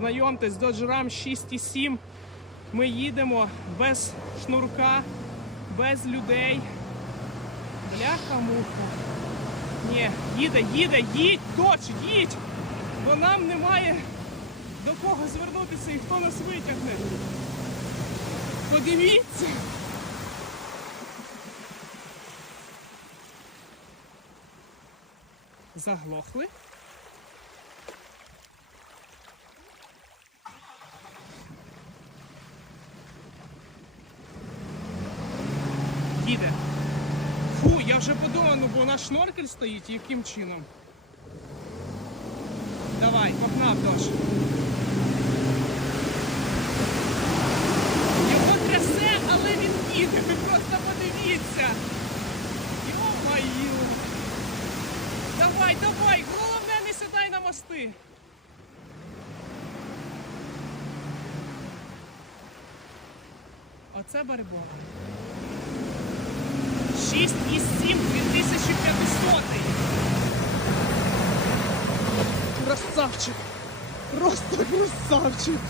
Знайомтесь, Dodge Ram 6,7. Ми їдемо без шнурка, без людей. Бляха-муха. Ні, їде, їде, їдь, Dodge, їдь! Бо нам немає до кого звернутися і хто нас витягне. Подивіться. Заглохли. Їде. Фу, я вже подумав, ну бо наш шноркель стоїть, яким чином? Давай, погнав дощ. Його трясе, але він їде. Ви просто подивіться. Йо-моє. Давай, давай, головне не сідай на мости. Оце барибога. 6,7 2500. Красавчик. Просто красавчик.